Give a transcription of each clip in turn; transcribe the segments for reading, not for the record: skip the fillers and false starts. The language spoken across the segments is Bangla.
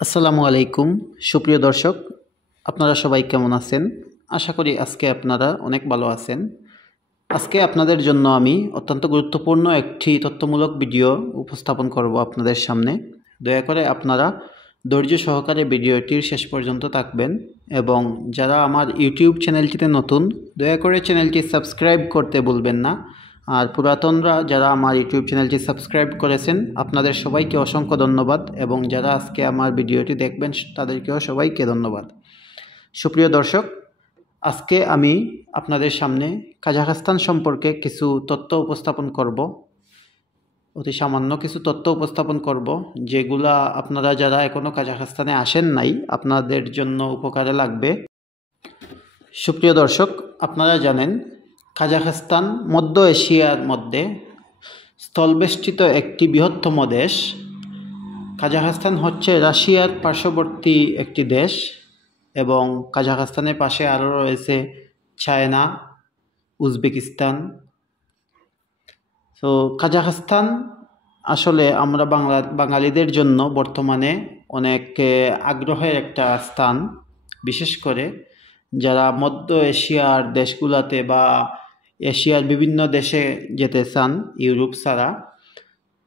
আসসালামু আলাইকুম সুপ্রিয় দর্শক, আপনারা সবাই কেমন আছেন? আশা করি আজকে আপনারা অনেক ভালো আছেন। আজকে আপনাদের জন্য আমি অত্যন্ত গুরুত্বপূর্ণ একটি তথ্যমূলক ভিডিও উপস্থাপন করব আপনাদের সামনে। দয়া করে আপনারা ধৈর্য সহকারে ভিডিওটির শেষ পর্যন্ত থাকবেন এবং যারা আমার ইউটিউব চ্যানেলটিতে নতুন, দয়া করে চ্যানেলটি সাবস্ক্রাইব করতে ভুলবেন না। আর পুরাতনরা যারা আমার ইউটিউব চ্যানেলটি সাবস্ক্রাইব করেছেন, আপনাদের সবাইকে অসংখ্য ধন্যবাদ এবং যারা আজকে আমার ভিডিওটি দেখবেন তাদেরকেও সবাইকে ধন্যবাদ। সুপ্রিয় দর্শক, আজকে আমি আপনাদের সামনে কাজাখস্তান সম্পর্কে কিছু তথ্য উপস্থাপন করব। অতি সামান্য কিছু তথ্য উপস্থাপন করব, যেগুলা আপনারা যারা এখনও কাজাখস্তানে আসেন নাই, আপনাদের জন্য উপকারে লাগবে। সুপ্রিয় দর্শক, আপনারা জানেন কাজাখস্তান মধ্য এশিয়ার মধ্যে স্থলবেষ্টিত একটি বৃহত্তম দেশ। কাজাখস্তান হচ্ছে রাশিয়ার পার্শ্ববর্তী একটি দেশ এবং কাজাখস্তানের পাশে আরও রয়েছে চায়না, উজবেকিস্তান। তো কাজাখস্তান আসলে আমরা বাঙালিদের জন্য বর্তমানে অনেক আগ্রহের একটা স্থান, বিশেষ করে যারা মধ্য এশিয়ার দেশগুলোতে বা এশিয়ার বিভিন্ন দেশে যেতে চান ইউরোপ ছাড়া।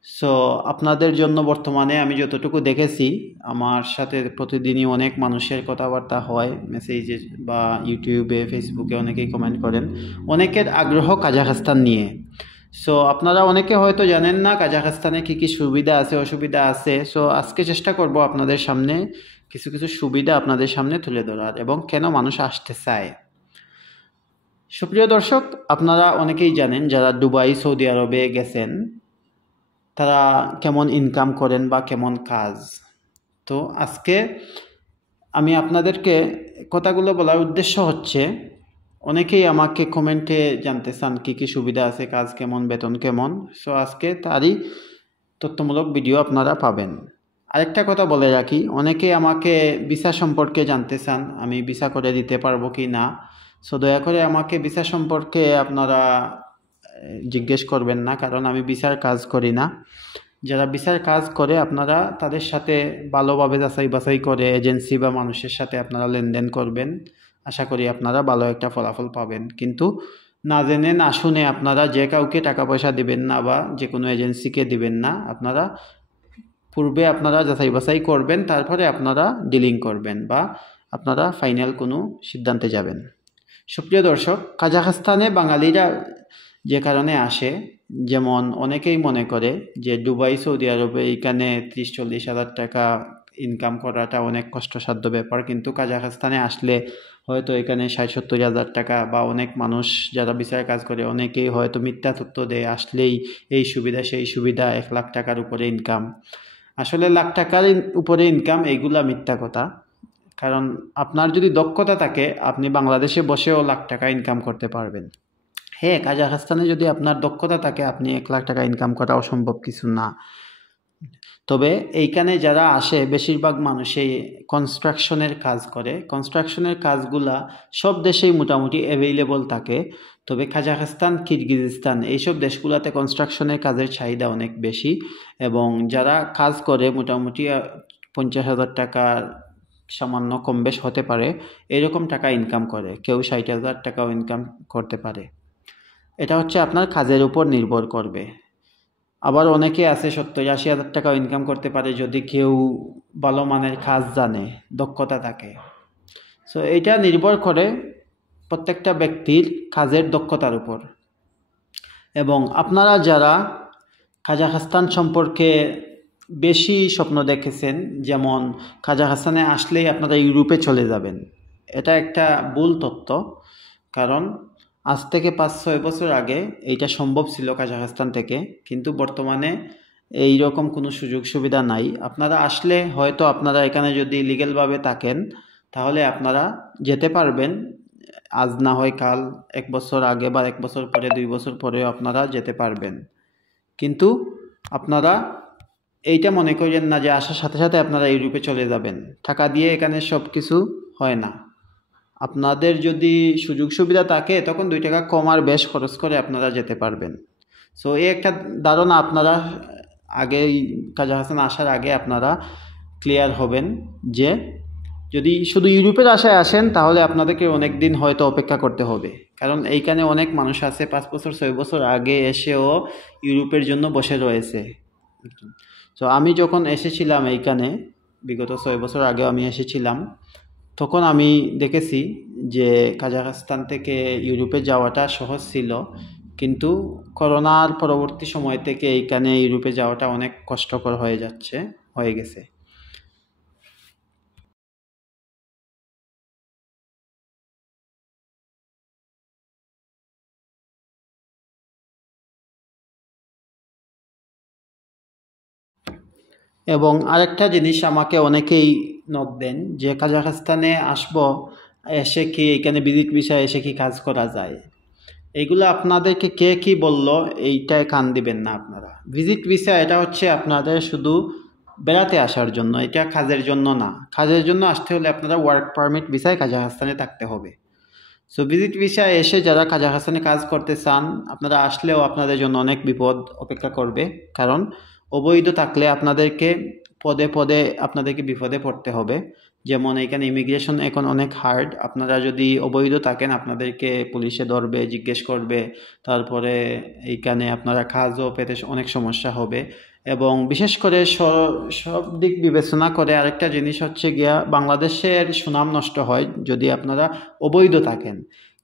সো আপনাদের জন্য বর্তমানে আমি যতটুকু দেখেছি, আমার সাথে প্রতিদিনই অনেক মানুষের কথাবার্তা হয় মেসেজে বা ইউটিউবে, ফেসবুকে অনেকেই কমেন্ট করেন, অনেকের আগ্রহ কাজাখস্তান নিয়ে। সো আপনারা অনেকে হয়তো জানেন না কাজাখস্তানে কী কী সুবিধা আছে, অসুবিধা আছে। সো আজকে চেষ্টা করব আপনাদের সামনে কিছু কিছু সুবিধা আপনাদের সামনে তুলে ধরার এবং কেন মানুষ আসতে চায়। সুপ্রিয় দর্শক, আপনারা অনেকেই জানেন যারা দুবাই, সৌদি আরবে গেছেন, তারা কেমন ইনকাম করেন বা কেমন কাজ। তো আজকে আমি আপনাদেরকে কথাগুলো বলার উদ্দেশ্য হচ্ছে, অনেকেই আমাকে কমেন্টে জানতে চান কী কী সুবিধা আছে, কাজ কেমন, বেতন কেমন। সো আজকে তারই তথ্যমূলক ভিডিও আপনারা পাবেন। আরেকটা কথা বলে রাখি, অনেকেই আমাকে ভিসা সম্পর্কে জানতে চান, আমি ভিসা করে দিতে পারবো কি না। সো দয়া করে আমাকে ভিসা সম্পর্কে আপনারা জিজ্ঞেস করবেন না, কারণ আমি ভিসার কাজ করি না। যারা ভিসার কাজ করে আপনারা তাদের সাথে ভালোভাবে যাচাই বাছাই করে এজেন্সি বা মানুষের সাথে আপনারা লেনদেন করবেন। আশা করি আপনারা ভালো একটা ফলাফল পাবেন। কিন্তু না জেনে না শুনে আপনারা যে কাউকে টাকা পয়সা দিবেন না বা যে কোনো এজেন্সিকে দিবেন না। আপনারা পূর্বে আপনারা যাচাই বাছাই করবেন, তারপরে আপনারা ডিলিং করবেন বা আপনারা ফাইনাল কোনো সিদ্ধান্তে যাবেন। সুপ্রিয় দর্শক, কাজাখস্তানে বাঙালিরা যে কারণে আসে, যেমন অনেকেই মনে করে যে দুবাই, সৌদি আরবে এইখানে 30-40 হাজার টাকা ইনকাম করাটা অনেক কষ্টসাধ্য ব্যাপার, কিন্তু কাজাখস্তানে আসলে হয়তো এখানে 60-70 হাজার টাকা, বা অনেক মানুষ যারা বিচার কাজ করে অনেকেই হয়তো মিথ্যা তথ্য দেয়, আসলেই এই সুবিধা সেই সুবিধা, 1 লাখ টাকার উপরে ইনকাম। আসলে লাখ টাকার উপরে ইনকাম এইগুলা মিথ্যা কথা। কারণ আপনার যদি দক্ষতা থাকে, আপনি বাংলাদেশে বসেও লাখ টাকা ইনকাম করতে পারবেন। হ্যাঁ, কাজাখস্তানে যদি আপনার দক্ষতা থাকে, আপনি 1 লাখ টাকা ইনকাম করা অসম্ভব কিছু না। তবে এইখানে যারা আসে বেশিরভাগ মানুষই কনস্ট্রাকশনের কাজ করে। কনস্ট্রাকশনের কাজগুলা সব দেশেই মোটামুটি অ্যাভেইলেবল থাকে। তবে কাজাখস্তান, কিরগিজস্তান এইসব দেশগুলোতে কনস্ট্রাকশনের কাজের চাহিদা অনেক বেশি এবং যারা কাজ করে মোটামুটি 50,000 টাকা, সামান্য কম বেশ হতে পারে, এরকম টাকা ইনকাম করে। কেউ 60,000 টাকাও ইনকাম করতে পারে। এটা হচ্ছে আপনার কাজের উপর নির্ভর করবে। আবার অনেকে আছে 70-80 হাজার টাকাও ইনকাম করতে পারে যদি কেউ ভালো মানের কাজ জানে, দক্ষতা থাকে। সো এইটা নির্ভর করে প্রত্যেকটা ব্যক্তির কাজের দক্ষতার উপর। এবং আপনারা যারা কাজাখস্তান সম্পর্কে বেশি স্বপ্ন দেখেছেন, যেমন কাজাখস্তানে আসলেই আপনারা ইউরোপে চলে যাবেন, এটা একটা ভুল তথ্য। কারণ আজ থেকে 5-6 বছর আগে এইটা সম্ভব ছিল কাজাখস্তান থেকে, কিন্তু বর্তমানে এই রকম কোনো সুযোগ সুবিধা নাই। আপনারা আসলে হয়তো আপনারা এখানে যদি লিগ্যালভাবে থাকেন, তাহলে আপনারা যেতে পারবেন, আজ না হয় কাল, 1 বছর আগে বা 1 বছর পরে, 2 বছর পরেও আপনারা যেতে পারবেন। কিন্তু আপনারা এইটা মনে করেন না যে আসার সাথে সাথে আপনারা ইউরোপে চলে যাবেন। টাকা দিয়ে এখানে সব কিছু হয় না। আপনাদের যদি সুযোগ সুবিধা থাকে, তখন 2 টাকা কম আর বেশ খরচ করে আপনারা যেতে পারবেন। সো এই একটা ধারণা আপনারা আগেই, কাজাখস্তান আসার আগে আপনারা ক্লিয়ার হবেন যে যদি শুধু ইউরোপের আশায় আসেন তাহলে আপনাদেরকে অনেক দিন হয়তো অপেক্ষা করতে হবে, কারণ এইখানে অনেক মানুষ আছে 5 বছর 6 বছর আগে এসেও ইউরোপের জন্য বসে রয়েছে। তো আমি যখন এসেছিলাম এইখানে, বিগত 6 বছর আগেও আমি এসেছিলাম, তখন আমি দেখেছি যে কাজাখস্তান থেকে ইউরোপে যাওয়াটা সহজ ছিল, কিন্তু করোনার পরবর্তী সময় থেকে এইখানে ইউরোপে যাওয়াটা অনেক কষ্টকর হয়ে গেছে। এবং আরেকটা জিনিস আমাকে অনেকেই নক দেন যে কাজাখস্তানে আসবো, এসে কি এখানে ভিজিট ভিসায় এসে কি কাজ করা যায়। এইগুলো আপনাদেরকে কে কি বলল এইটায় কান দিবেন না আপনারা। ভিজিট ভিসা এটা হচ্ছে আপনাদের শুধু বেড়াতে আসার জন্য, এটা কাজের জন্য না। কাজের জন্য আসতে হলে আপনারা ওয়ার্ক পারমিট ভিসায় কাজাখস্তানে থাকতে হবে। সো ভিজিট ভিসায় এসে যারা কাজাখস্তানে কাজ করতে চান, আপনারা আসলেও আপনাদের জন্য অনেক বিপদ অপেক্ষা করবে, কারণ অবৈধ থাকলে আপনাদেরকে পদে পদে আপনাদেরকে বিপদে পড়তে হবে। যেমন এখানে ইমিগ্রেশন এখন অনেক হার্ড, আপনারা যদি অবৈধ থাকেন আপনাদেরকে পুলিশে ধরবে, জিজ্ঞেস করবে, তারপরে এইখানে আপনারা কাজও পেতে অনেক সমস্যা হবে। এবং বিশেষ করে সব দিক বিবেচনা করে আরেকটা জিনিস হচ্ছে গিয়া, বাংলাদেশের সুনাম নষ্ট হয় যদি আপনারা অবৈধ থাকেন।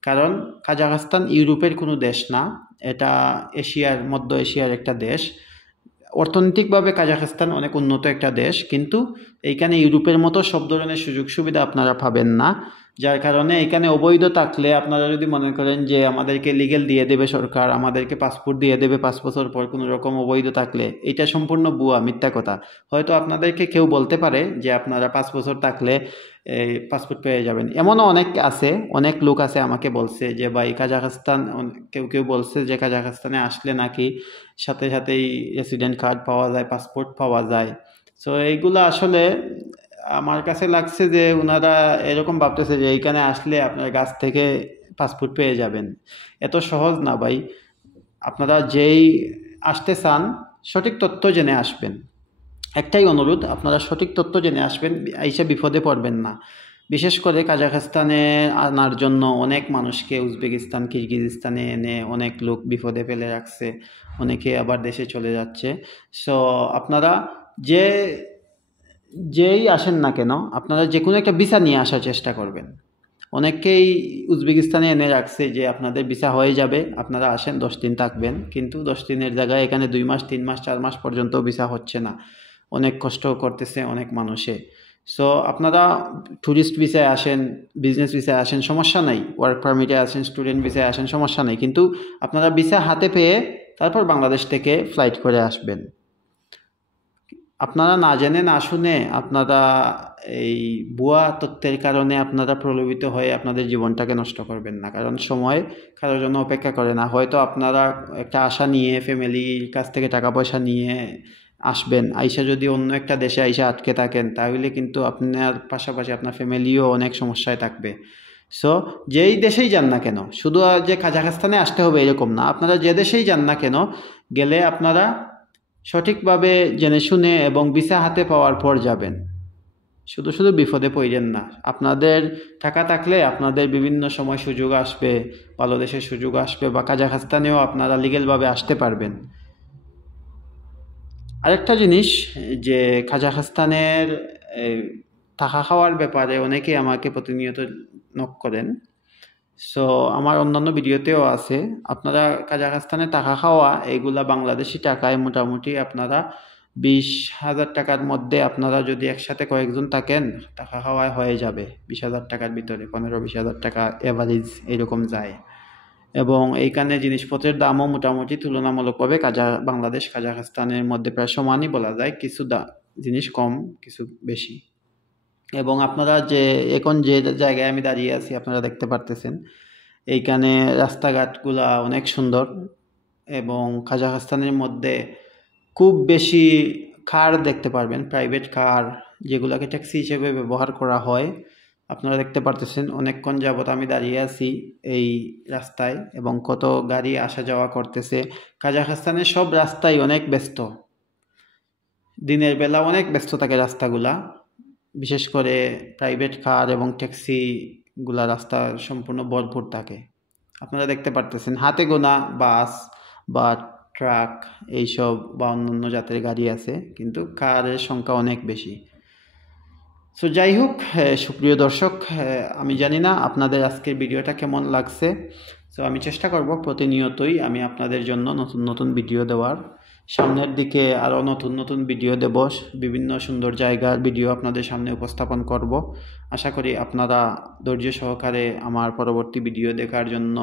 কারণ কাজাখস্তান ইউরোপের কোনো দেশ না, এটা মধ্য এশিয়ার একটা দেশ। অর্থনৈতিকভাবে কাজাখস্তান অনেক উন্নত একটা দেশ, কিন্তু এইখানে ইউরোপের মতো সব ধরনের সুযোগ সুবিধা আপনারা পাবেন না। যার কারণে এখানে অবৈধ থাকলে আপনারা যদি মনে করেন যে আমাদেরকে লিগেল দিয়ে দেবে সরকার, আমাদেরকে পাসপোর্ট দিয়ে দেবে 5 বছর পর কোনো রকম অবৈধ থাকলে, এটা সম্পূর্ণ ভুয়া, মিথ্যা কথা। হয়তো আপনাদেরকে কেউ বলতে পারে যে আপনারা 5 বছর থাকলে পাসপোর্ট পেয়ে যাবেন, এমনও অনেক লোক আছে আমাকে বলছে যে ভাই কাজাখস্তান, কেউ কেউ বলছে যে কাজাখস্তানে আসলে নাকি সাথে সাথেই রেসিডেন্ট কার্ড পাওয়া যায়, পাসপোর্ট পাওয়া যায়। সো এইগুলো আসলে আমার কাছে লাগছে যে ওনারা এরকম ভাবতেছে যে এইখানে আসলে আপনার কাছ থেকে পাসপোর্ট পেয়ে যাবেন। এত সহজ না ভাই। আপনারা যেই আসতে চান সঠিক তথ্য জেনে আসবেন। একটাই অনুরোধ, আপনারা সঠিক তথ্য জেনে আসবেন, আইসা বিপদে পড়বেন না। বিশেষ করে কাজাখস্তানে আনার জন্য অনেক মানুষকে উজবেকিস্তান কিরগিজস্তানে এনে অনেক লোক বিপদে ফেলে রাখছে, অনেকে আবার দেশে চলে যাচ্ছে। সো আপনারা যে যেই আসেন না কেন আপনারা যে কোনো একটা ভিসা নিয়ে আসার চেষ্টা করবেন। অনেকেই উজবেকিস্তানে এনে রাখছে যে আপনাদের ভিসা হয়ে যাবে, আপনারা আসেন 10 দিন থাকবেন, কিন্তু 10 দিনের জায়গায় এখানে 2 মাস 3 মাস 4 মাস পর্যন্ত ভিসা হচ্ছে না। অনেক কষ্ট করতেছে অনেক মানুষে। সো আপনারা ট্যুরিস্ট ভিসায় আসেন, বিজনেস ভিসায় আসেন, সমস্যা নাই। ওয়ার্ক পারমিটে আসেন, স্টুডেন্ট ভিসায় আসেন, সমস্যা নেই। কিন্তু আপনারা ভিসা হাতে পেয়ে তারপর বাংলাদেশ থেকে ফ্লাইট করে আসবেন। আপনারা না জেনে না শুনে আপনারা এই ভুয়া তথ্যের কারণে আপনারা প্রলোভিত হয়ে আপনাদের জীবনটাকে নষ্ট করবেন না, কারণ সময় কারোর জন্য অপেক্ষা করে না। হয়তো আপনারা একটা আশা নিয়ে ফ্যামিলির কাছ থেকে টাকা পয়সা নিয়ে আসবেন, আইসা যদি অন্য একটা দেশে আইসা আটকে থাকেন তাহলে কিন্তু আপনার পাশাপাশি আপনার ফ্যামিলিও অনেক সমস্যায় থাকবে। সো যেই দেশেই যান না কেন, শুধু যে কাজাখস্তানে আসতে হবে এরকম না, আপনারা যে দেশেই যান না কেন গেলে আপনারা সঠিকভাবে জেনে শুনে এবং ভিসা হাতে পাওয়ার পর যাবেন। শুধু শুধু বিপদে পড়েন না। আপনাদের টাকা থাকলে আপনাদের বিভিন্ন সময় সুযোগ আসবে, ভালো দেশের সুযোগ আসবে, বা কাজাখস্তানেও আপনারা লিগেলভাবে আসতে পারবেন। আরেকটা জিনিস যে কাজাখস্তানের এই, থাকা খাওয়ার ব্যাপারে অনেকেই আমাকে প্রতিনিয়ত নক করেন। সো আমার অন্যান্য ভিডিওতেও আছে। আপনারা কাজাখস্তানে থাকা খাওয়া এগুলা বাংলাদেশি টাকায় মোটামুটি আপনারা 20,000 টাকার মধ্যে, আপনারা যদি একসাথে কয়েকজন থাকেন থাকা খাওয়ায় হয়ে যাবে 20,000 টাকার ভিতরে, 15-20,000 টাকা এভারেজ এরকম যায়। এবং এইখানে জিনিসপত্রের দামও মোটামুটি তুলনামূলকভাবে বাংলাদেশ কাজাখস্তানের মধ্যে প্রায় সমানই বলা যায়, কিছু জিনিস কম কিছু বেশি। এবং আপনারা এখন যে জায়গায় আমি দাঁড়িয়ে আছি আপনারা দেখতে পারতেছেন, এইখানে রাস্তাঘাটগুলা অনেক সুন্দর। এবং কাজাখস্তানের মধ্যে খুব বেশি কার দেখতে পারবেন, প্রাইভেট কার যেগুলোকে ট্যাক্সি হিসেবে ব্যবহার করা হয়। আপনারা দেখতে পারতেছেন অনেকক্ষণ যাবত আমি দাঁড়িয়ে আছি এই রাস্তায় এবং কত গাড়ি আসা যাওয়া করতেছে। কাজাখস্তানের সব রাস্তাই অনেক ব্যস্ত। দিনের বেলা অনেক ব্যস্ত থাকে রাস্তাগুলা, বিশেষ করে প্রাইভেট কার এবং ট্যাক্সিগুলা রাস্তা সম্পূর্ণ ভরপুর থাকে। আপনারা দেখতে পারতেছেন হাতে গোনা বাস বা ট্রাক এইসব বা অন্যান্য জাতের গাড়ি আছে, কিন্তু কারের সংখ্যা অনেক বেশি। সো যাই হোক, সুপ্রিয় দর্শক, আমি জানি না আপনাদের আজকের ভিডিওটা কেমন লাগছে। সো আমি চেষ্টা করব প্রতিনিয়তই আমি আপনাদের জন্য নতুন নতুন ভিডিও দেওয়ার। সামনের দিকে আরও নতুন নতুন ভিডিও দেব, বিভিন্ন সুন্দর জায়গার ভিডিও আপনাদের সামনে উপস্থাপন করব। আশা করি আপনারা ধৈর্য সহকারে আমার পরবর্তী ভিডিও দেখার জন্য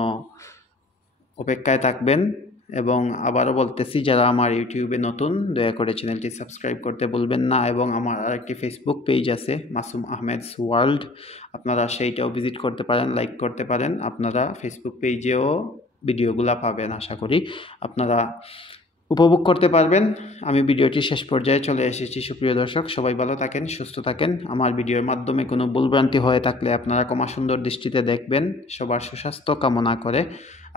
অপেক্ষায় থাকবেন। এবং আবারও বলতেছি, যারা আমার ইউটিউবে নতুন, দয়া করে চ্যানেলটি সাবস্ক্রাইব করতে ভুলবেন না। এবং আমার আরেকটি ফেসবুক পেজ আছে, মাসুম আহমেদস ওয়ার্ল্ড, আপনারা সেইটাও ভিজিট করতে পারেন, লাইক করতে পারেন। আপনারা ফেসবুক পেজেও ভিডিওগুলো পাবেন, আশা করি আপনারা উপভোগ করতে পারবেন। আমি ভিডিওটি শেষ পর্যায়ে চলে এসেছি। সুপ্রিয় দর্শক, সবাই ভালো থাকেন, সুস্থ থাকেন। আমার ভিডিওর মাধ্যমে কোনো ভুলভ্রান্তি হয়ে থাকলে আপনারা ক্ষমা সুন্দর দৃষ্টিতে দেখবেন। সবার সুস্বাস্থ্য কামনা করে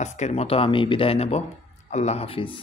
আজকের মতো আমি বিদায় নেব। আল্লাহ হাফিজ।